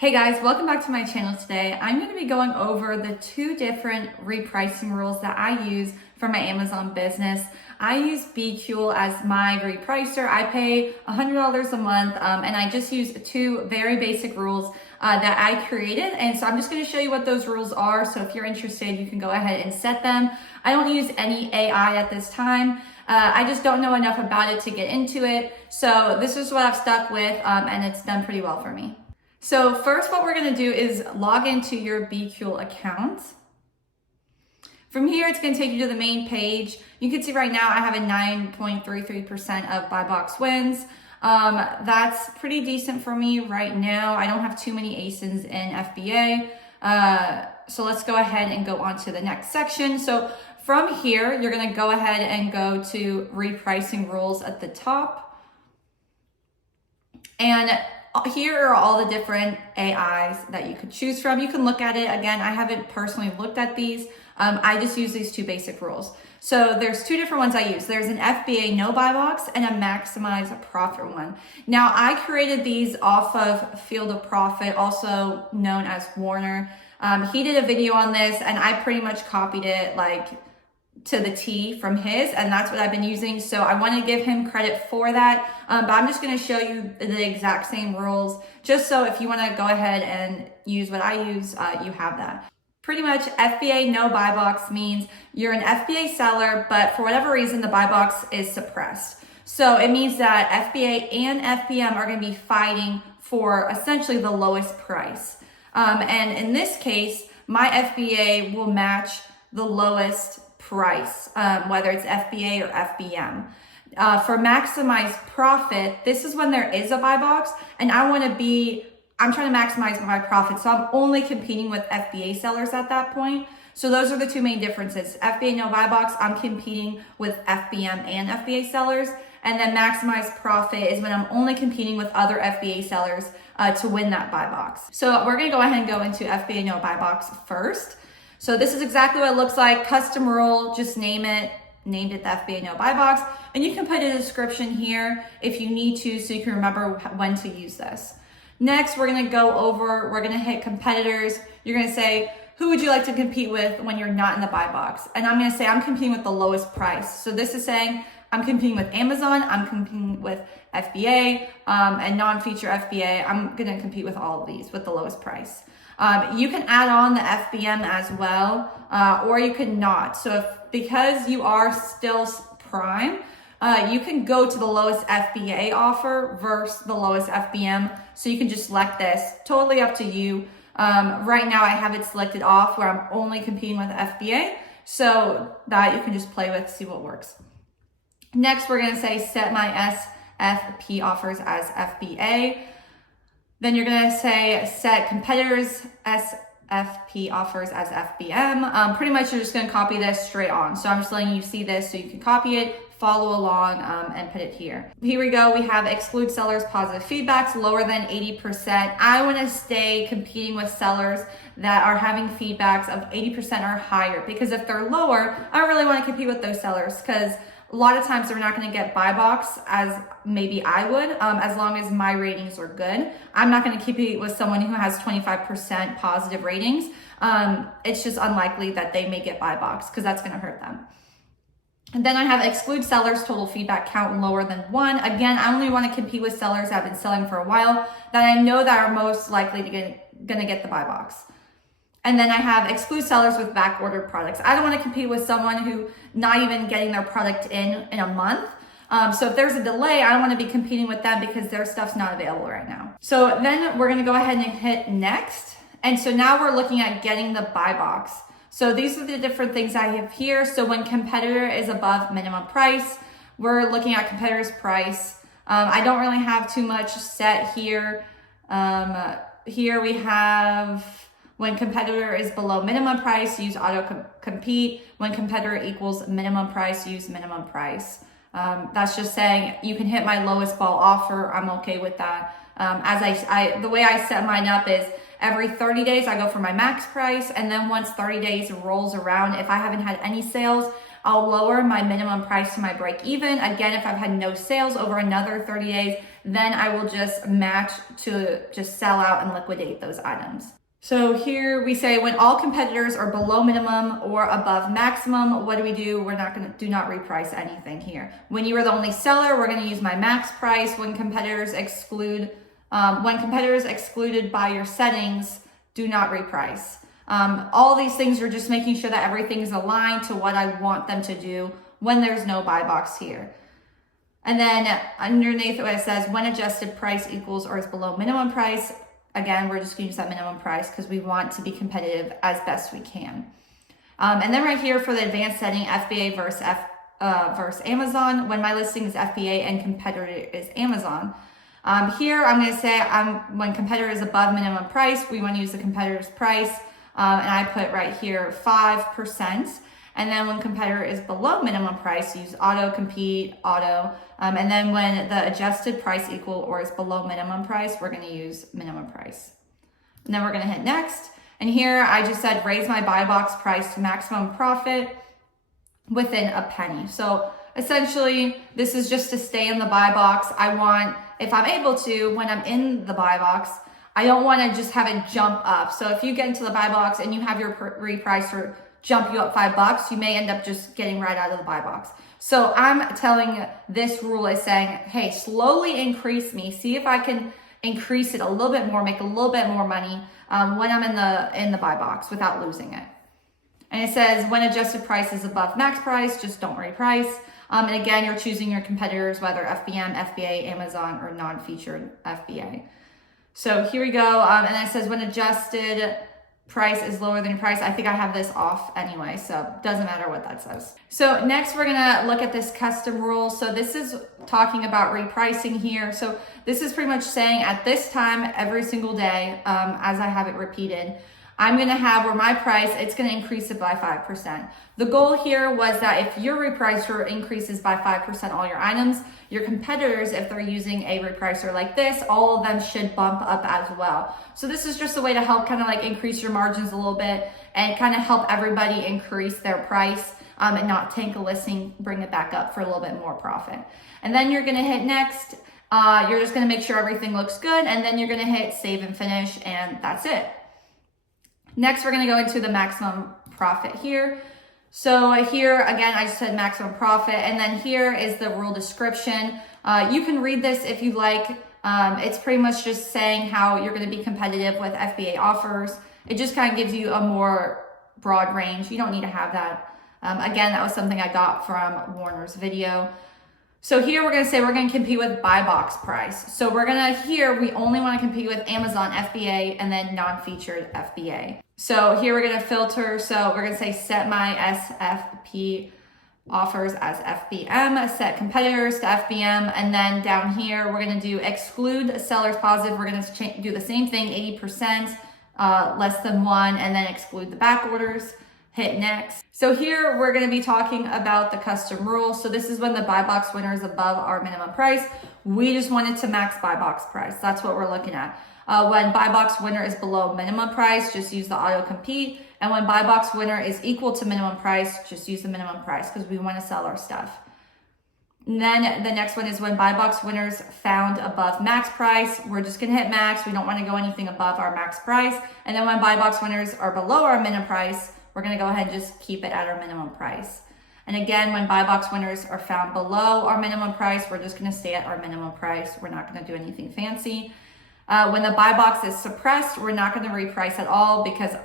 Hey guys, welcome back to my channel today. I'm going to be going over the two different repricing rules that I use for my Amazon business. I use BQool as my repricer. I pay $100 a month and I just use two very basic rules that I created. And so I'm just going to show you what those rules are. So if you're interested, you can go ahead and set them. I don't use any AI at this time. I just don't know enough about it to get into it. So this is what I've stuck with and it's done pretty well for me. So first, what we're going to do is log into your BQool account. From here, it's going to take you to the main page. You can see right now I have a 9.33% of Buybox wins. That's pretty decent for me right now. I don't have too many ASINs in FBA. So let's go ahead and go on to the next section. So from here, you're going to go ahead and go to repricing rules at the top. And here are all the different AIs that you could choose from. You can look at it. Again, I haven't personally looked at these. I just use these two basic rules. So there's two different ones I use. There's an FBA no buy box and a maximize profit one. Now I created these off of Field of Profit, also known as Warner. He did a video on this and I pretty much copied it like to the T from his, and that's what I've been using. So I want to give him credit for that. But I'm just going to show you the exact same rules, just so if you want to go ahead and use what I use, you have that. Pretty much FBA no buy box means you're an FBA seller, but for whatever reason, the buy box is suppressed. So it means that FBA and FBM are going to be fighting for essentially the lowest price. And in this case, my FBA will match the lowest price, whether it's FBA or FBM. For maximize profit, this is when there is a buy box and I'm trying to maximize my profit. So I'm only competing with FBA sellers at that point. So those are the two main differences. FBA no buy box, I'm competing with FBM and FBA sellers. And then maximize profit is when I'm only competing with other FBA sellers to win that buy box. So we're gonna go ahead and go into FBA no buy box first. So this is exactly what it looks like. Custom rule, just named it the FBA no buy box. And you can put a description here if you need to, so you can remember when to use this. Next, we're gonna hit competitors. You're gonna say, who would you like to compete with when you're not in the buy box? And I'm gonna say, I'm competing with the lowest price. So this is saying, I'm competing with Amazon, I'm competing with FBA, and non-feature FBA. I'm gonna compete with all of these with the lowest price. You can add on the FBM as well, or you can not. So because you are still Prime, you can go to the lowest FBA offer versus the lowest FBM. So you can just select this, totally up to you. Right now I have it selected off where I'm only competing with FBA, so that you can just play with, see what works. Next, we're gonna say set my SFP offers as FBA. Then you're gonna say set competitors SFP offers as FBM. Pretty much you're just gonna copy this straight on. So I'm just letting you see this so you can copy it, follow along, and put it here. Here we go, we have exclude sellers positive feedbacks lower than 80%. I wanna stay competing with sellers that are having feedbacks of 80% or higher, because if they're lower, I don't really wanna compete with those sellers, because a lot of times they're not going to get buy box as maybe I would, as long as my ratings are good. I'm not going to compete with someone who has 25% positive ratings. It's just unlikely that they may get buy box because that's going to hurt them. And then I have exclude sellers total feedback count lower than 1. Again, I only want to compete with sellers that have been selling for a while that I know that are most likely to going to get the buy box. And then I have exclude sellers with back ordered products. I don't want to compete with someone who not even getting their product in a month. So if there's a delay, I don't want to be competing with them because their stuff's not available right now. So then we're going to go ahead and hit next. And so now we're looking at getting the buy box. So these are the different things I have here. So when competitor is above minimum price, we're looking at competitor's price. I don't really have too much set here. Here we have, when competitor is below minimum price, use auto compete. When competitor equals minimum price, use minimum price. That's just saying you can hit my lowest ball offer. I'm okay with that. The way I set mine up is every 30 days I go for my max price, and then once 30 days rolls around, if I haven't had any sales, I'll lower my minimum price to my break even. Again, if I've had no sales over another 30 days, then I will just match to just sell out and liquidate those items. So here we say when all competitors are below minimum or above maximum, what do? Do not reprice anything here. When you are the only seller, we're going to use my max price. When competitors excluded by your settings, do not reprice. All these things are just making sure that everything is aligned to what I want them to do when there's no buy box here. And then underneath what it says, when adjusted price equals or is below minimum price, again, we're just going to use that minimum price because we want to be competitive as best we can. And then right here for the advanced setting, FBA versus Amazon, when my listing is FBA and competitor is Amazon. Here I'm going to say when competitor is above minimum price, we want to use the competitor's price. And I put right here 5%. And then when competitor is below minimum price, use auto, compete, auto. And then when the adjusted price equal or is below minimum price, we're going to use minimum price. And then we're going to hit next. And here I just said raise my buy box price to maximum profit within a penny. So essentially, this is just to stay in the buy box. I want, if I'm able to, when I'm in the buy box, I don't want to just have it jump up. So if you get into the buy box and you have your repricer jump you up $5, you may end up just getting right out of the buy box. So I'm telling this rule is saying, hey, slowly increase me. See if I can increase it a little bit more, make a little bit more money when I'm in the buy box without losing it. And it says when adjusted price is above max price, just don't reprice. And again, you're choosing your competitors, whether FBM, FBA, Amazon, or non-featured FBA. So here we go. And then it says when adjusted price is lower than your price. I think I have this off anyway, so doesn't matter what that says. So next we're gonna look at this custom rule. So this is talking about repricing here. So this is pretty much saying at this time, every single day, as I have it repeated, I'm gonna have where my price, it's gonna increase it by 5%. The goal here was that if your repricer increases by 5% all your items, your competitors, if they're using a repricer like this, all of them should bump up as well. So this is just a way to help kind of like increase your margins a little bit and kind of help everybody increase their price and not tank a listing, bring it back up for a little bit more profit. And then you're gonna hit next. You're just gonna make sure everything looks good, and then you're gonna hit save and finish, and that's it. Next, we're gonna go into the maximum profit here. So here, again, I just said maximum profit, and then here is the rule description. You can read this if you like. It's pretty much just saying how you're gonna be competitive with FBA offers. It just kind of gives you a more broad range. You don't need to have that. Again, that was something I got from Warner's video. So here we're gonna say we're gonna compete with buy box price. So we're gonna, here we only wanna compete with Amazon FBA and then non-featured FBA. So here we're gonna filter, so we're gonna say set my SFP offers as FBM, set competitors to FBM, and then down here we're gonna do exclude sellers positive. We're gonna do the same thing, 80%, less than 1, and then exclude the back orders. Hit next. So here we're going to be talking about the custom rule. So this is when the buy box winner is above our minimum price. We just wanted to max buy box price. That's what we're looking at. When buy box winner is below minimum price, just use the auto compete. And when buy box winner is equal to minimum price, just use the minimum price because we want to sell our stuff. And then the next one is when buy box winners found above max price, we're just going to hit max. We don't want to go anything above our max price. And then when buy box winners are below our minimum price, we're going to go ahead and just keep it at our minimum price. And again, when buy box winners are found below our minimum price, we're just going to stay at our minimum price. We're not going to do anything fancy. When the buy box is suppressed, we're not going to reprice at all because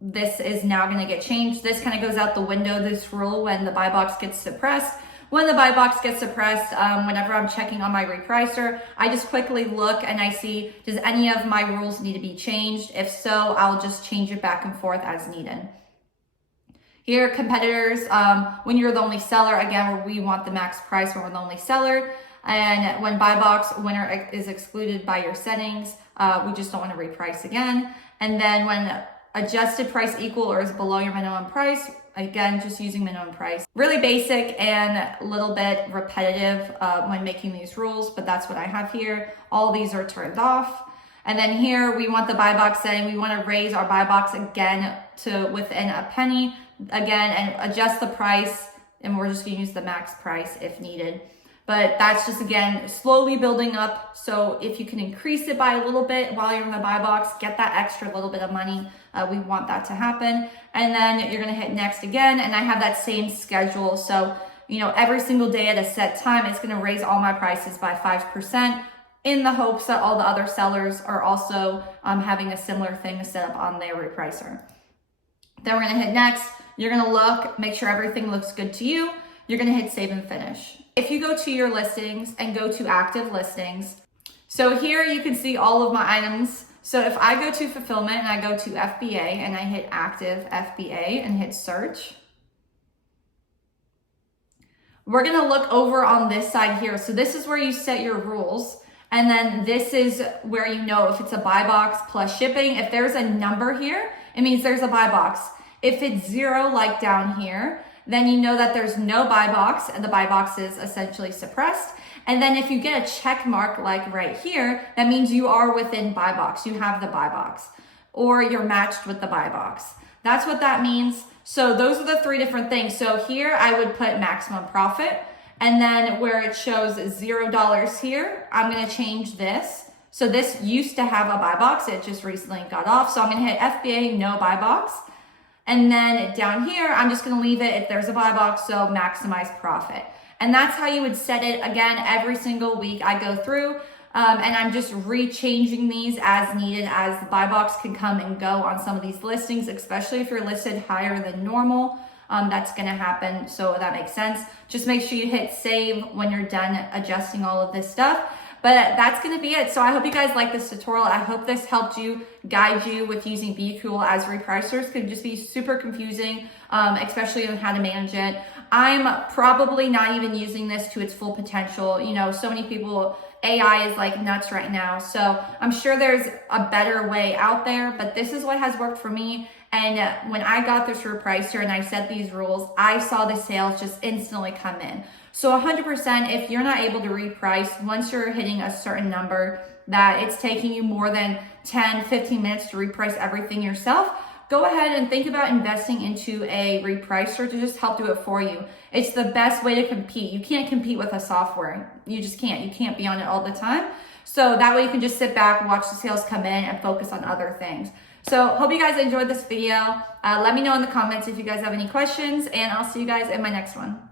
this is now going to get changed. This kind of goes out the window, this rule, when the buy box gets suppressed. When the buy box gets suppressed, whenever I'm checking on my repricer, I just quickly look and I see, does any of my rules need to be changed? If so, I'll just change it back and forth as needed. Here, competitors, when you're the only seller, again, we want the max price when we're the only seller. And when buy box winner is excluded by your settings, we just don't want to reprice again. And then when adjusted price equal or is below your minimum price, again, just using minimum price. Really basic and a little bit repetitive when making these rules, but that's what I have here. All these are turned off. And then here we want the buy box setting. We want to raise our buy box again to within a penny again and adjust the price and we're just gonna use the max price if needed. But that's just, again, slowly building up. So if you can increase it by a little bit while you're in the buy box, get that extra little bit of money. We want that to happen. And then you're gonna hit next again. And I have that same schedule. So, every single day at a set time, it's gonna raise all my prices by 5% in the hopes that all the other sellers are also having a similar thing set up on their repricer. Then we're gonna hit next. You're gonna look, make sure everything looks good to you. You're gonna hit save and finish. If you go to your listings and go to active listings, so here you can see all of my items. So if I go to fulfillment and I go to FBA and I hit active FBA and hit search, we're gonna look over on this side here. So this is where you set your rules. And then this is where you know if it's a buy box plus shipping. If there's a number here, it means there's a buy box. If it's 0 like down here, then you know that there's no buy box and the buy box is essentially suppressed. And then if you get a check mark like right here, that means you are within buy box. You have the buy box or you're matched with the buy box. That's what that means. So those are the 3 different things. So here I would put maximum profit, and then where it shows $0 here, I'm gonna change this. So this used to have a buy box. It just recently got off. So I'm gonna hit FBA, no buy box. And then down here, I'm just gonna leave it if there's a buy box, so maximize profit. And that's how you would set it. Again, every single week I go through and I'm just re-changing these as needed, as the buy box can come and go on some of these listings, especially if you're listed higher than normal. That's gonna happen, so that makes sense. Just make sure you hit save when you're done adjusting all of this stuff. But that's gonna be it. So I hope you guys like this tutorial. I hope this helped you, guide you with using BQool as repricers. Could just be super confusing, especially on how to manage it. I'm probably not even using this to its full potential. So many people, AI is like nuts right now. So I'm sure there's a better way out there, but this is what has worked for me. And when I got this repricer and I set these rules, I saw the sales just instantly come in. So 100%, if you're not able to reprice, once you're hitting a certain number that it's taking you more than 10, 15 minutes to reprice everything yourself, go ahead and think about investing into a repricer to just help do it for you. It's the best way to compete. You can't compete with a software. You just can't. You can't be on it all the time. So that way you can just sit back, watch the sales come in, and focus on other things. So hope you guys enjoyed this video. Let me know in the comments if you guys have any questions, and I'll see you guys in my next one.